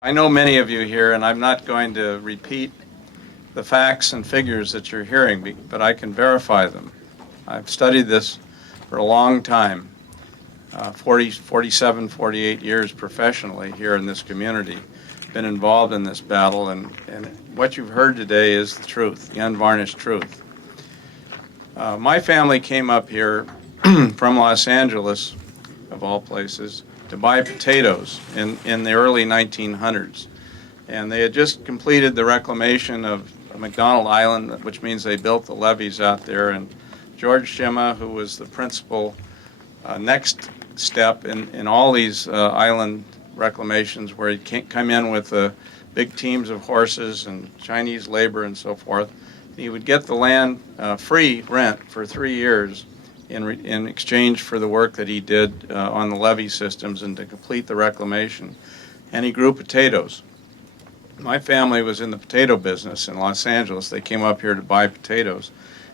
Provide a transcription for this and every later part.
I know many of you here, and I'm not going to repeat the facts and figures that you're hearing, but I can verify them. I've studied this for a long time, 47, 48 years professionally here in this community, been involved in this battle, and what you've heard today is the truth, the unvarnished truth. My family came up here from Los Angeles, of all places, to buy potatoes in the early 1900s. And they had just completed the reclamation of McDonald Island, which means they built the levees out there. And George Shima, who was the principal next step in all these island reclamations, where he'd come in with big teams of horses and Chinese labor and so forth, he would get the land free rent for 3 years in exchange for the work that he did on the levee systems and to complete the reclamation. And he grew potatoes. My family was in the potato business in Los Angeles. They came up here to buy potatoes.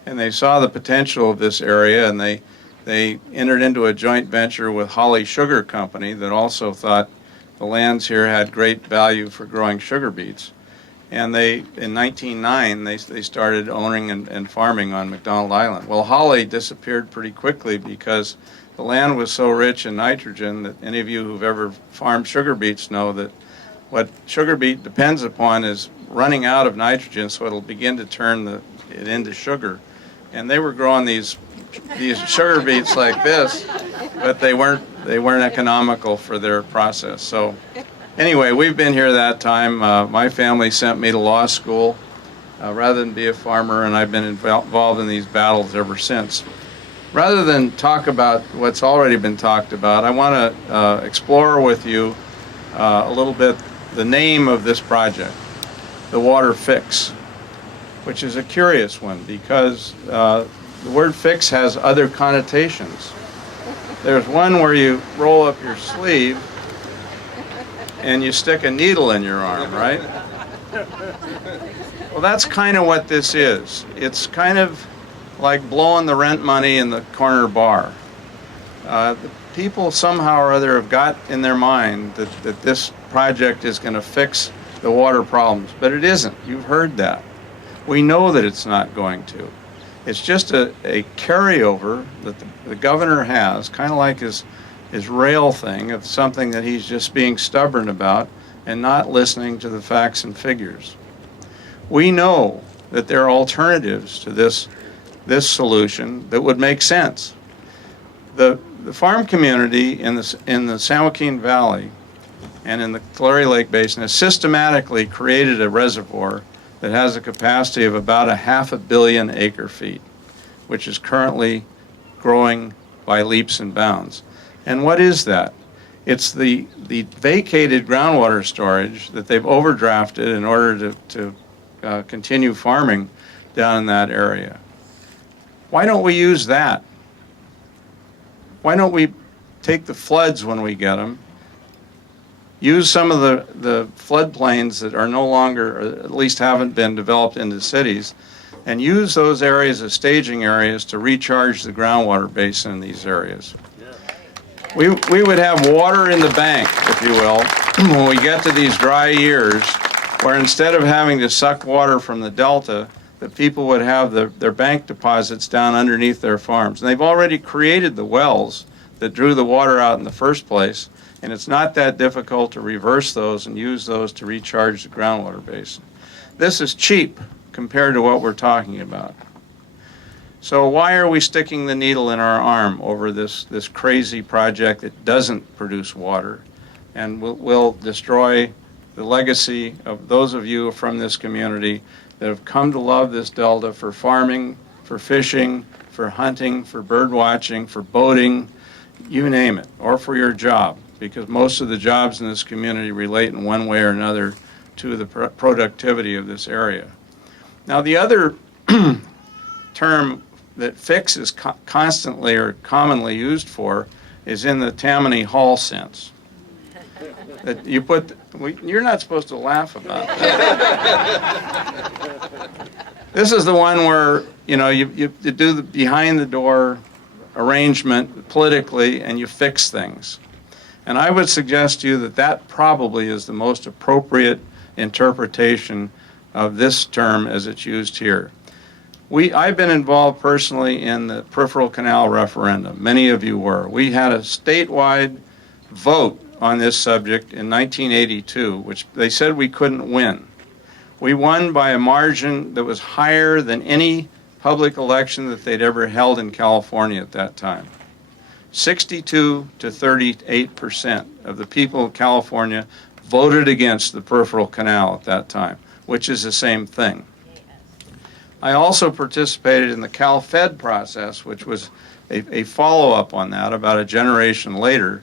And they saw the potential of this area, and they entered into a joint venture with Holly Sugar Company that also thought the lands here had great value for growing sugar beets. And in 1909, they started owning and farming on McDonald Island. Well, Holly disappeared pretty quickly because the land was so rich in nitrogen that any of you who've ever farmed sugar beets know that what sugar beet depends upon is running out of nitrogen, so it'll begin to turn it into sugar. And they were growing these sugar beets like this, but they weren't economical for their process. So anyway, we've been here that time. My family sent me to law school rather than be a farmer, and I've been involved in these battles ever since. Rather than talk about what's already been talked about, I want to explore with you a little bit the name of this project, the Water Fix, which is a curious one because the word fix has other connotations. There's one where you roll up your sleeve and you stick a needle in your arm, right? Well, that's kind of what this is. It's kind of like blowing the rent money in the corner bar. The people somehow or other have got in their mind that this project is going to fix the water problems, but it isn't. You've heard that. We know that it's not going to. It's just a carryover that the governor has, kind of like his rail thing of something that he's just being stubborn about and not listening to the facts and figures. We know that there are alternatives to this solution that would make sense. The farm community in the San Joaquin Valley and in the Tulare Lake Basin has systematically created a reservoir that has a capacity of about 500 million acre-feet, which is currently growing by leaps and bounds. And what is that? It's the vacated groundwater storage that they've overdrafted in order to continue farming down in that area. Why don't we use that? Why don't we take the floods when we get them, use some of the floodplains that are no longer, or at least haven't been developed into cities, and use those areas as staging areas to recharge the groundwater basin in these areas. We would have water in the bank, if you will, when we get to these dry years, where instead of having to suck water from the delta, the people would have their bank deposits down underneath their farms. And they've already created the wells that drew the water out in the first place, and it's not that difficult to reverse those and use those to recharge the groundwater basin. This is cheap compared to what we're talking about. So why are we sticking the needle in our arm over this crazy project that doesn't produce water and will destroy the legacy of those of you from this community that have come to love this delta for farming, for fishing, for hunting, for bird watching, for boating, you name it, or for your job, because most of the jobs in this community relate in one way or another to the productivity of this area. Now, the other term that fix is constantly or commonly used for is in the Tamany Hall sense. That you put, you're not supposed to laugh about that. This is the one where, you know, you do the behind the door arrangement politically and you fix things. And I would suggest to you that that probably is the most appropriate interpretation of this term as it's used here. I've been involved personally in the Peripheral Canal referendum. Many of you were. We had a statewide vote on this subject in 1982, which they said we couldn't win. We won by a margin that was higher than any public election that they'd ever held in California at that time. 62 to 38% of the people of California voted against the Peripheral Canal at that time, which is the same thing. I also participated in the Cal Fed process, which was a follow-up on that about a generation later,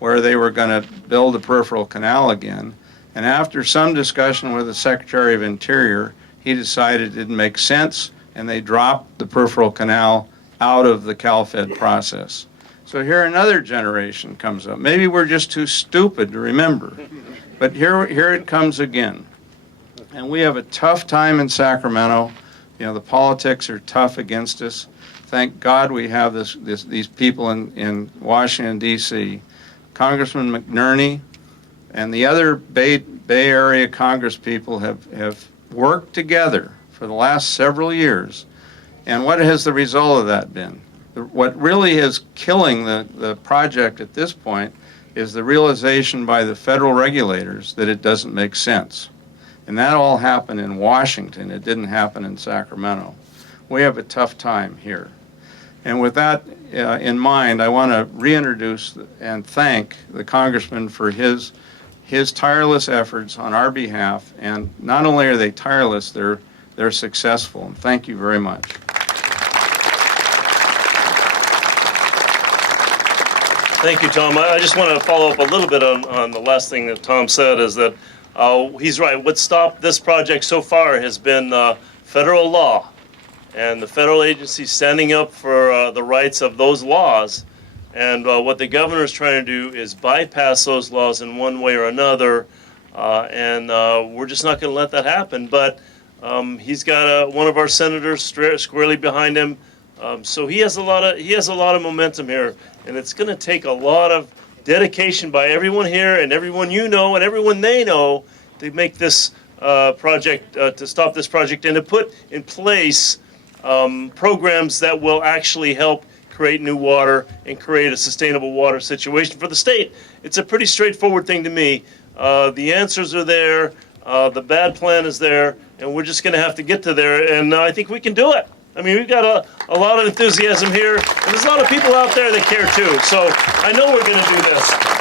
where they were going to build the Peripheral Canal again. And after some discussion with the Secretary of Interior, he decided it didn't make sense, and they dropped the Peripheral Canal out of the Cal Fed process. So here another generation comes up. Maybe we're just too stupid to remember, but here it comes again. And we have a tough time in Sacramento. You know, the politics are tough against us. Thank God we have these people in Washington, D.C. Congressman McNerney and the other Bay Area Congress people have worked together for the last several years. And what has the result of that been? What really is killing the project at this point is the realization by the federal regulators that it doesn't make sense. And that all happened in Washington. It didn't happen in Sacramento. We have a tough time here. And with that in mind, I want to reintroduce and thank the congressman for his tireless efforts on our behalf. And not only are they tireless, they're successful. And thank you very much. Thank you, Tom. I just want to follow up a little bit on the last thing that Tom said, is that he's right. What stopped this project so far has been federal law and the federal agencies standing up for the rights of those laws. And what the governor is trying to do is bypass those laws in one way or another, and we're just not going to let that happen. But he's got one of our senators squarely behind him, so he has a lot of momentum here, and it's going to take a lot of dedication by everyone here and everyone you know and everyone they know to make this project, to stop this project, and to put in place programs that will actually help create new water and create a sustainable water situation for the state. It's a pretty straightforward thing to me. The answers are there, the bad plan is there, and we're just going to have to get to there, and I think we can do it. I mean, we've got a lot of enthusiasm here, and there's a lot of people out there that care too, so I know we're going to do this.